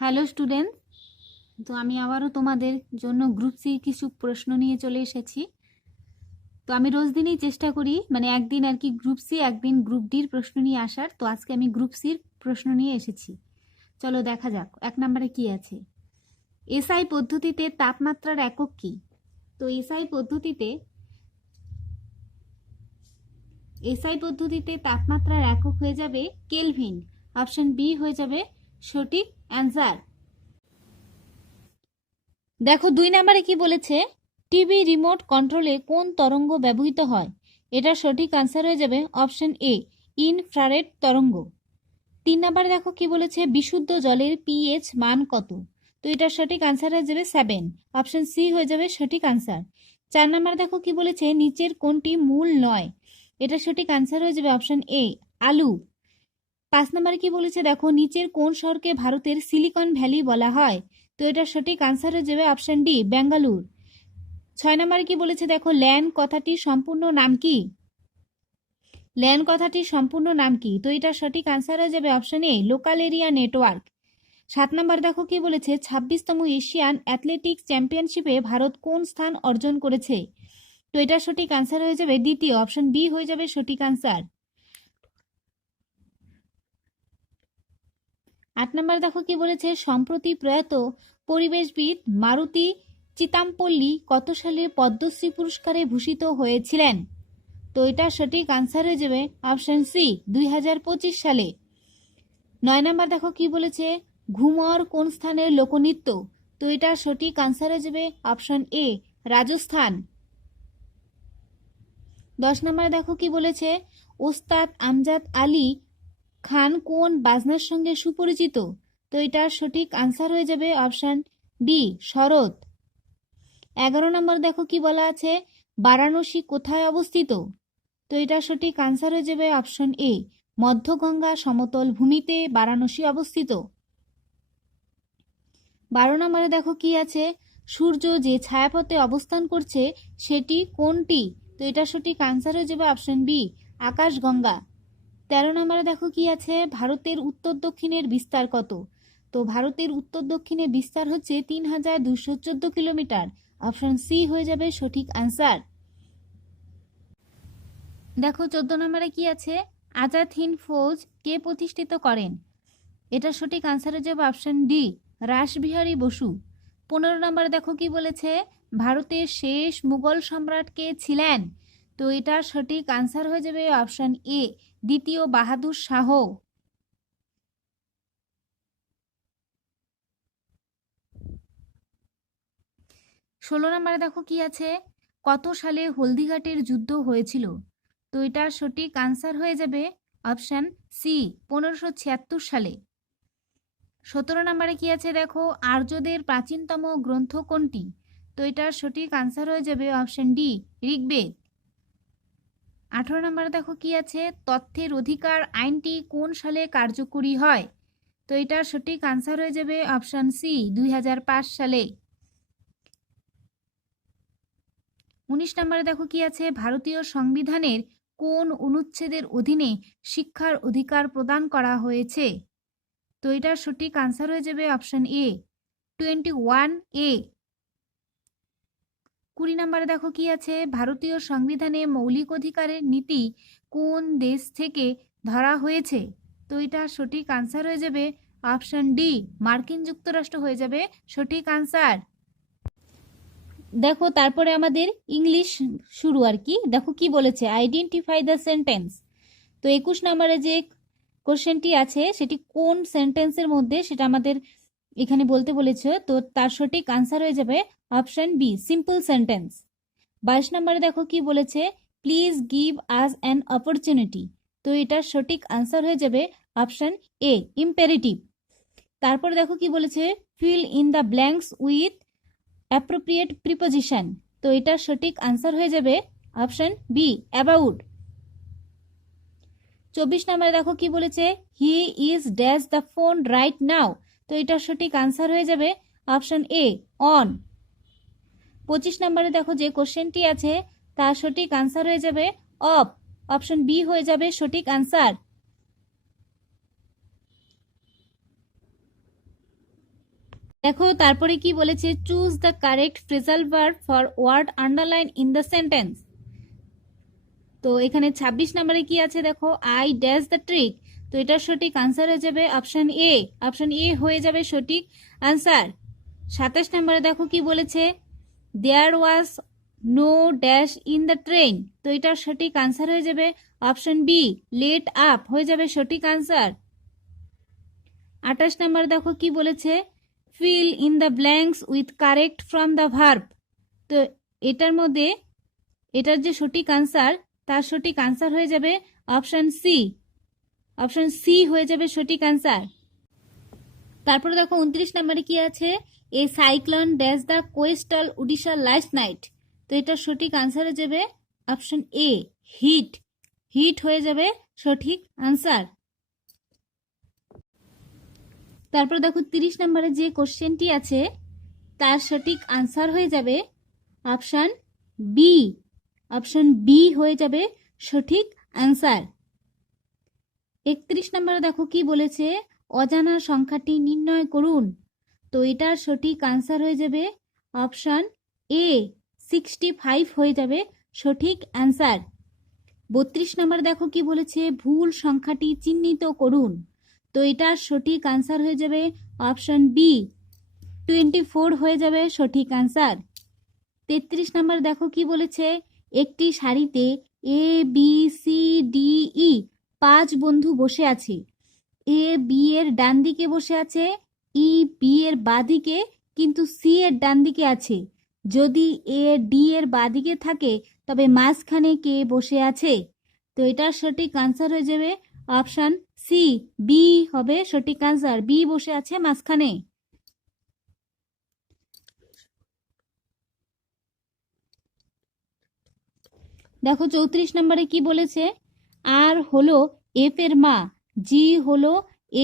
Hello student, তো আমি আবারও তোমাদের জন্য গ্রুপ সি কিছু প্রশ্ন নিয়ে চলে এসেছি। তো আমি রোজ দিনই চেষ্টা করি, মানে একদিন আর কি গ্রুপ সি, একদিন গ্রুপ ডির প্রশ্ন নিয়ে আসার। তো আজকে আমি গ্রুপ সির প্রশ্ন নিয়ে এসেছি। চলো দেখা যাক 1 নম্বরে কি আছে। এসআই পদ্ধতিতে তাপমাত্রার একক কি? তো এসআই পদ্ধতিতে তাপমাত্রার একক হয়ে যাবে কেলভিন। অপশন বি হয়ে যাবে সঠিক অ্যান্সার। দেখো 2 নম্বরে কি বলেছে, টিভি রিমোট কন্ট্রোলে কোন তরঙ্গ ব্যবহৃত হয়? এটার সঠিক আনসার হয়ে যাবে অপশন এ, ইনফ্রারেড তরঙ্গ। 3 নম্বরে দেখো কি বলেছে, বিশুদ্ধ জলের পিএইচ মান কত? তো এটার সঠিক আনসার হয়ে যাবে 7, অপশন সি হয়ে যাবে সঠিক আনসার। 4 নম্বরে দেখো কি বলেছে, নিচের কোনটি মূল নয়? এটার সঠিক আনসার হয়ে যাবে অপশন এ, আলু। 5 নম্বরে কি বলেছে, দেখো নিচের কোন শহরকে ভারতের সিলিকন ভ্যালি বলা হয়? তো এটার সঠিক আনসার হয়ে যাবে অপশন ডি, বেঙ্গালুর। 6 নম্বরে কি বলেছে, দেখো ল্যান কথাটির সম্পূর্ণ নাম কি? ল্যান কথাটির সম্পূর্ণ নাম কি? তো এটার সঠিক আনসার হয়ে যাবে option A, local area network. 7 নম্বর দেখো কি বলেছে, 26তম এশিয়ান অ্যাথলেটিক্স চ্যাম্পিয়নশিপে ভারত কোন স্থান অর্জন করেছে? তো এটার সঠিক আনসার হয়ে যাবে দ্বিতীয়, অপশন বি হয়ে যাবে সঠিক আনসার। 8 নম্বর দেখো কি বলেছে, সম্প্রতি প্রয়াত পরিবেশবিদ মারুতি চিতাম্পল্লী কত সালে পদ্মশ্রী পুরস্কারে ভূষিত হয়েছিলেন? তো এটা সঠিক আনসার হয়ে যাবে অপশন সি, 2025 সালে। 9 নম্বর দেখো কি বলেছে, ঘুমর কোন স্থানের লোকনৃত্য? তো এটা সঠিক আনসার হয়ে যাবে অপশন এ, রাজস্থান। 10 নম্বরে দেখো কি বলেছে, ওস্তাদ আমজাদ আলী খান কোন বাজনার সঙ্গে সুপরিচিত? তো এটার সঠিক আনসার হয়ে যাবে অপশন ডি, শরৎ। 11 নম্বর দেখো কি বলা আছে, বারাণসী কোথায় অবস্থিত? তো এটার সঠিক আনসার হয়ে যাবে অপশন এ, মধ্যগঙ্গা সমতল ভূমিতে বারাণসী অবস্থিত। 12 নম্বরে দেখো কি আছে, সূর্য যে ছায়াপথে অবস্থান করছে সেটি কোনটি? তো এটা সঠিক আনসার হয়ে যাবে অপশন বি, আকাশগঙ্গা। 13 নম্বরে দেখো কি আছে, ভারতের উত্তর দক্ষিণের বিস্তার কত? তো ভারতের উত্তর দক্ষিণে বিস্তার হচ্ছে 3214 কিলোমিটার। অপশন সি হয়ে যাবে সঠিক আনসার। দেখো 14 নম্বরে কি আছে, আজাদ হিন্দ ফৌজ কে প্রতিষ্ঠিত করেন? এটা সঠিক আনসার হয়ে যাবে অপশন ডি, রাসবিহারী বসু। 15 নম্বরে দেখো কি বলেছে, ভারতের শেষ মুঘল সম্রাট কে ছিলেন? তো এটার সঠিক আনসার হয়ে যাবে অপশন এ, দ্বিতীয় বাহাদুর শাহ। 16 নম্বরে দেখো কি আছে, কত সালে হলদিঘাটের যুদ্ধ হয়েছিল? তো এটার সঠিক আনসার হয়ে যাবে অপশন সি, 1576 সালে। 17 নম্বরে কি আছে, দেখো আর্যদের প্রাচীনতম গ্রন্থ কোনটি? তো এটার সঠিক আনসার হয়ে যাবে অপশন ডি, ঋগ্বেদ। 18 নম্বরে দেখো কি আছে, তথ্যের অধিকার আইনটি কোন সালে কার্যকরী হয়? তো এটার সঠিক আনসার হয়ে যাবে অপশন সি, 2005 সালে। 19 নম্বরে দেখো কি আছে, ভারতীয় সংবিধানের কোন অনুচ্ছেদের অধীনে শিক্ষার অধিকার প্রদান করা হয়েছে? তো এটার সঠিক আনসার হয়ে যাবে অপশন এ, 21A। 20 নম্বরে দেখো কি আছে, ভারতীয় সংবিধানে মৌলিক অধিকারের নীতি কোন দেশ থেকে ধরা হয়েছে? তো এটা সঠিক আনসার হয়ে যাবে অপশন ডি, মার্কিন যুক্তরাষ্ট্র হয়ে যাবে সঠিক আনসার। দেখো তারপরে আমাদের ইংলিশ শুরু আর কি। দেখো কি বলেছে, আইডেন্টিফাই দ্য সেন্টেন্স। তো 21 নম্বরে যে কোশ্চেনটি আছে সেটি কোন সেন্টেন্সের মধ্যে, সেটা আমাদের এখানে বলতে বলেছে। তো তার সঠিক আনসার হয়ে যাবে অপশন বি, সিম্পল সেন্টেন্স। 22 নম্বরে দেখো কি বলেছে, please give us an opportunity. তো এটার সঠিক আনসার হয়ে যাবে অপশন এ, ইম্পেরেটিভ। তারপরে দেখো কি বলেছে, fill in the blanks with appropriate preposition. তো এটার সঠিক আনসার হয়ে যাবে অপশন বি, অ্যাবাউট। 24 নম্বরে দেখো কি বলেছে, he is dash the phone right now. তো এটার সঠিক আনসার হয়ে যাবে অপশন এ, অন। 25 নম্বরে দেখো যে কোশ্চেনটি আছে তার সঠিক আনসার হয়ে যাবে অফ। অপশন বি হয়ে যাবে সঠিক আনসার। দেখো তারপরে কি বলেছে, choose the correct phrasal verb for word underline in the sentence. তো এখানে 26 নম্বরে কি আছে দেখো, আই ড্যাশ দ্য ট্রিক। তো এটার সঠিক আনসার হয়ে যাবে অপশন এ। অপশন এ হয়ে যাবে সঠিক আনসার। 27 নম্বরে দেখো কি বলেছে, there was no dash in the train. তো এটার সঠিক আনসার হয়ে যাবে অপশন বি, লেট আপ হয়ে যাবে সঠিক আনসার। 28 নম্বরে দেখো কি বলেছে, fill in the blanks with correct from the verb. তো এটার মধ্যে এটার যে সঠিক আনসার, তার সঠিক আনসার হয়ে যাবে অপশন সি। অপশন সি হয়ে যাবে সঠিক আনসার। তারপরে দেখো 29 নম্বরে কি আছে, a cyclone dash the coastal Orissa last night. তো এটার সঠিক আনসার হয়ে যাবে অপশন এ, হিট। হিট হয়ে যাবে সঠিক আনসার। তারপর দেখো 30 নম্বরে যে কোশ্চেনটি আছে, তার সঠিক আনসার হয়ে যাবে অপশন বি। অপশন বি হয়ে যাবে সঠিক আনসার। 31 নম্বরে দেখো কি বলেছে, অজানা সংখ্যাটি নির্ণয় করুন। তো এটার সঠিক আনসার হয়ে যাবে অপশন এ, 65 হয়ে যাবে সঠিক আনসার। 32 নম্বরে দেখো কি বলেছে, ভুল সংখ্যাটি চিহ্নিত করুন। তো এটার সঠিক আনসার হয়ে যাবে অপশন বি, 24 হয়ে যাবে সঠিক আনসার। 33 নম্বর দেখো কি বলেছে, একটি সারিতে A B C D E 5 বন্ধু বসে আছে। এ বি এর ডান দিকে বসে আছে, ই বি এর বাঁ দিকে, কিন্তু সি এর ডান দিকে আছে। যদি এ ডি এর বাঁ দিকে থাকে, তবে মাঝখানে কে বসে আছে। তো এটার সঠিক আনসার হয়ে যাবে অপশন সি, বি হবে সঠিক আনসার। বি বসে আছে মাঝখানে। দেখো 34 নম্বরে কি বলেছে, আর হলো এফ এর মা, জি হলো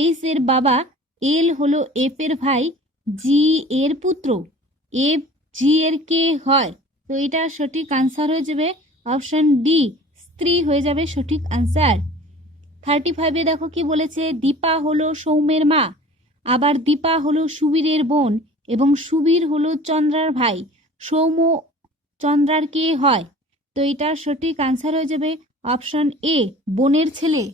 এইচ এর বাবা, এল হলো এফ এর ভাই, জি এর পুত্র, এফ জি এর কে হয়। তো এটা সঠিক আনসার হয়ে যাবে অপশন ডি, স্ত্রী হয়ে যাবে সঠিক আনসার। 35-এ দেখো কি বলেছে, দীপা হলো সৌমের মা, আবার দীপা হলো সুবীরের বোন, এবং সুবীর হলো চন্দ্রার ভাই। সৌম চন্দ্রার কে হয়। তো এটার সঠিক আনসার হয়ে যাবে অপশন এ, বোনের ছেলে।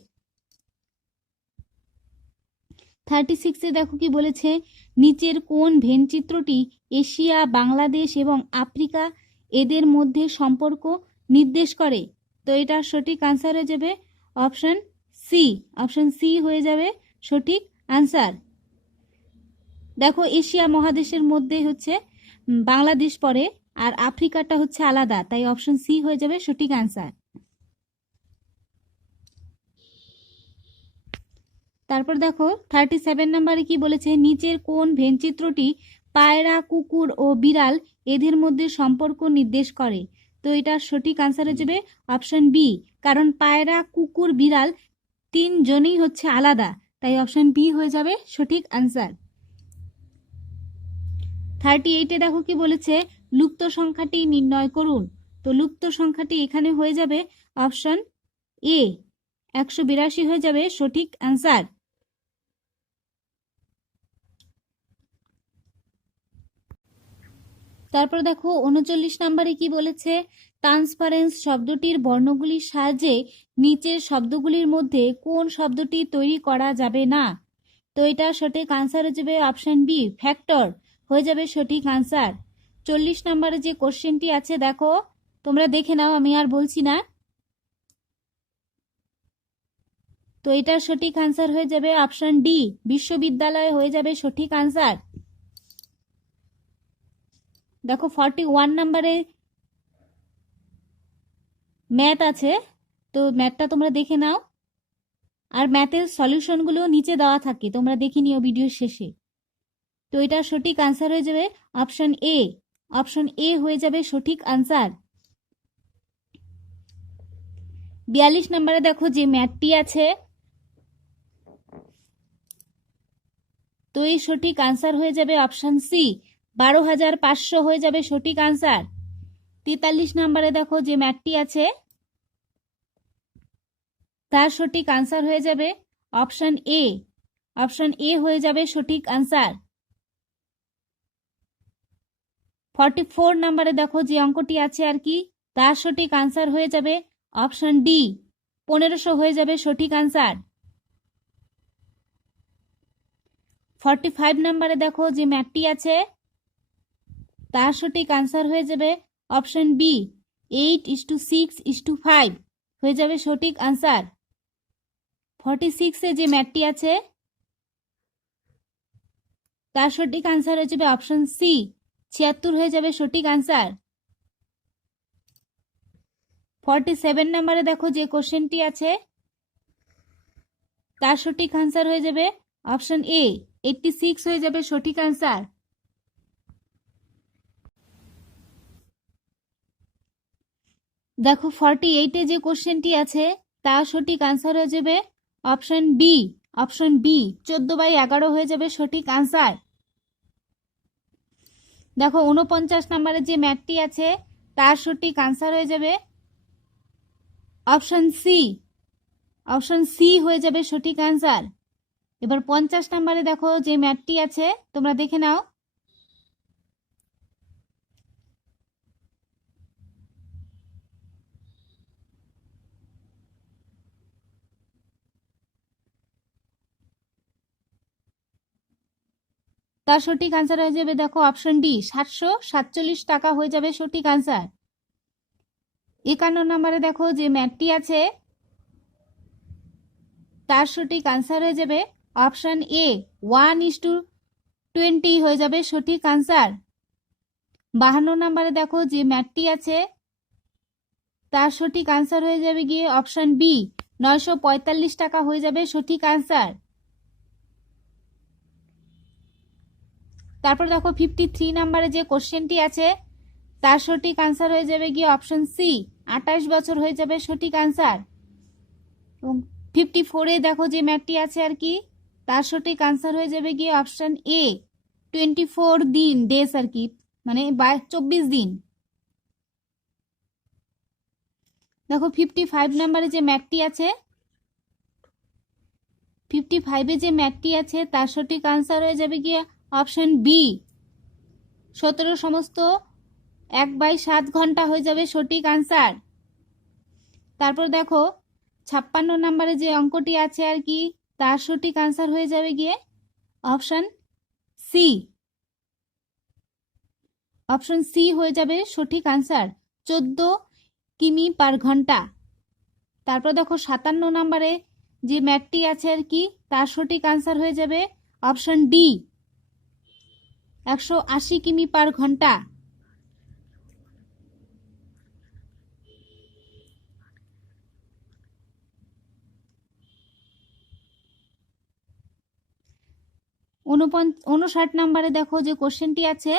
36-এ দেখো কি বলেছে, নিচের কোন ভেনচিত্রটি এশিয়া, বাংলাদেশ এবং আফ্রিকা এদের মধ্যে সম্পর্ক নির্দেশ করে। তো এটার সঠিক আনসার হয়ে যাবে অপশন সি। অপশন সি হয়ে যাবে সঠিক আনসার। দেখো এশিয়া মহাদেশের মধ্যে হচ্ছে বাংলাদেশ পড়ে, আর আফ্রিকাটা হচ্ছে আলাদা, তাই অপশন সি হয়ে যাবে সঠিক আনসার। তারপর দেখো 37 নম্বরে কি বলেছে, নিচের কোন ভেনচিত্রটি পায়রা, কুকুর ও বিড়াল এদের মধ্যে সম্পর্ক নির্দেশ করে। তো এটার সঠিক আনসার হয়ে যাবে অপশন বি, কারণ পায়রা, কুকুর, বিড়াল তিনজনই হচ্ছে আলাদা, তাই অপশন বি হয়ে যাবে সঠিক আনসার। 38-এ দেখো কি বলেছে, লুপ্ত সংখ্যাটি নির্ণয় করুন। তো লুপ্ত সংখ্যাটি এখানে হয়ে যাবে অপশন এ, 182 হয়ে যাবে সঠিক আনসার। তারপর দেখো 39 নম্বরে কি বলেছে, ট্রান্সপারেন্স শব্দটির বর্ণগুলির সাহায্যে নিচের শব্দগুলির মধ্যে কোন শব্দটি তৈরি করা যাবে না। তো এটা সঠিক আনসার হয়ে যাবে অপশন বি, ফ্যাক্টর হয়ে যাবে সঠিক আনসার। 40 নম্বরে যে কোশ্চেনটি আছে দেখো, তোমরা দেখে নাও, আমি আর বলছি না। তো এটার সঠিক আনসার হয়ে যাবে অপশন ডি, বিশ্ববিদ্যালয় হয়ে যাবে সঠিক আনসার। দেখো 41 নম্বরে ম্যাথ আছে, তো ম্যাথটা তোমরা দেখে নাও, আর ম্যাথের সলিউশনগুলো নিচে দেওয়া থাকে, তোমরা দেখে নিও ভিডিওর শেষে। তো এটা সঠিক আনসার হয়ে যাবে অপশন এ। অপশন এ হয়ে যাবে সঠিক আনসার। 42 নম্বরে দেখো যে ম্যাথটি আছে, তো এই সঠিক আনসার হয়ে যাবে অপশন সি, 12,500 হয়ে যাবে সঠিক আনসার। 43 নম্বরে দেখো যে ম্যাথটি আছে, তার সঠিক আনসার হয়ে যাবে অপশন এ। অপশন এ হয়ে যাবে সঠিক আনসার। 44 নাম্বারে দেখো যে অঙ্কটি আছে আর কি, তার সঠিক আনসার হয়ে যাবে অপশন ডি, 1500 হয়ে যাবে সঠিক আনসার। 45 নাম্বারে দেখো যে ম্যাথটি আছে, তার সঠিক আনসার হয়ে যাবে অপশন বি, 8:6:5 হয়ে যাবে সঠিক আনসার। 46-এ যে ম্যাথটি আছে, তার সঠিক আনসার হয়ে যাবে অপশন সি, 76 হয়ে যাবে সঠিক আনসার। 47 নাম্বারে দেখো যে কোশ্চেনটি আছে, তার সঠিক আনসার হয়ে যাবে অপশন এ, 86 হয়ে যাবে সঠিক আনসার। দেখো 48-এ যে কোশ্চেনটি আছে, তার সঠিক আনসার হয়ে যাবে অপশন বি, 14/11 হয়ে যাবে সঠিক আনসার। দেখো 49 নাম্বারে যে ম্যাথটি আছে, তার সঠিক আনসার হয়ে যাবে অপশন সি হয়ে যাবে সঠিক আনসার। এবার 50 নাম্বারে দেখো যে ম্যাথটি আছে, তোমরা দেখে নাও। তার সঠিক আনসার হয়ে যাবে দেখো অপশন ডি, 747 টাকা হয়ে যাবে সঠিক আনসার। 51 নাম্বারে দেখো যে ম্যাথটি আছে, তার সঠিক আনসার হয়ে যাবে অপশন এ, 1:20 হয়ে যাবে সঠিক আনসার। 52 নাম্বারে দেখো যে ম্যাথটি আছে, তার সঠিক আনসার হয়ে যাবে গিয়ে অপশন বি, 945 টাকা হয়ে যাবে সঠিক আনসার। তারপর দেখো 53 নাম্বারে যে কোশ্চেনটি আছে, তার সঠিক আনসার হয়ে যাবে গিয়ে অপশন সি, 28 বছর হয়ে যাবে সঠিক আনসার। এবং 54-এ দেখো যে ম্যাথটি আছে আর কি, তার সঠিক আনসার হয়ে যাবে গিয়ে অপশন এ, 24 দিন ডেজ আর কি, মানে 24 দিন। দেখো 55 নাম্বারে যে ম্যাথটি আছে, 55-এ যে ম্যাথটি আছে, তার সঠিক আনসার হয়ে যাবে গিয়ে অপশন বি, 17 সমস্ত 1/7 ঘন্টা হয়ে যাবে সঠিক আনসার। তারপর দেখো 56 নাম্বারে যে অঙ্কটি আছে আর কি, তার সঠিক আনসার হয়ে যাবে গিয়ে অপশন সি, হয়ে যাবে সঠিক আনসার, 14 কিমি পার ঘন্টা। তারপর দেখো 57 নাম্বারে যে ম্যাথটি আছে আর কি, তার সঠিক আনসার হয়ে যাবে অপশন ডি, 180 কিমি পার ঘন্টা। উনষাট নাম্বারে দেখো যে কোশ্চেনটি আছে,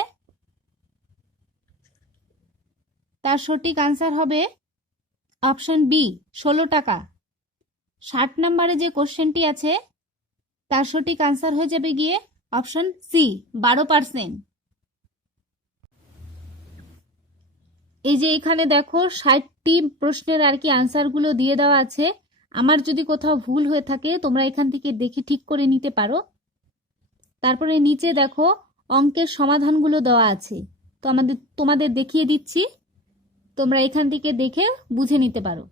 তার সঠিক আনসার হবে অপশন বি, 16 টাকা। 60 নাম্বারে যে কোশ্চেনটি আছে, তার সঠিক আনসার হয়ে যাবে গিয়ে অপশন সি, 12%। এই যে এখানে দেখো 60টি প্রশ্নের আর কি আনসারগুলো দিয়ে দেওয়া আছে। আমার যদি কোথাও ভুল হয়ে থাকে, তোমরা এখান থেকে দেখে ঠিক করে নিতে পারো। তারপরে নিচে দেখো অঙ্কের সমাধানগুলো দেওয়া আছে, তো তোমাদের দেখিয়ে দিচ্ছি, তোমরা এখান থেকে দেখে বুঝে নিতে পারো।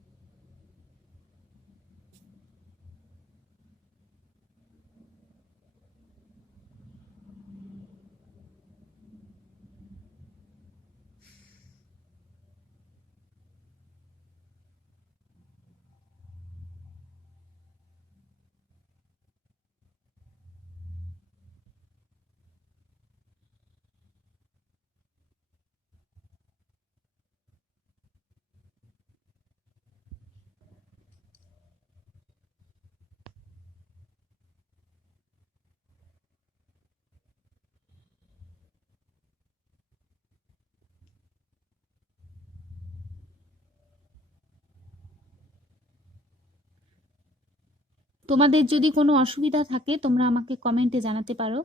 তোমাদের যদি কোনো অসুবিধা থাকে, তোমরা আমাকে কমেন্টে জানাতে পারো।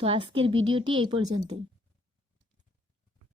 তো আজকের ভিডিওটি এই পর্যন্তই।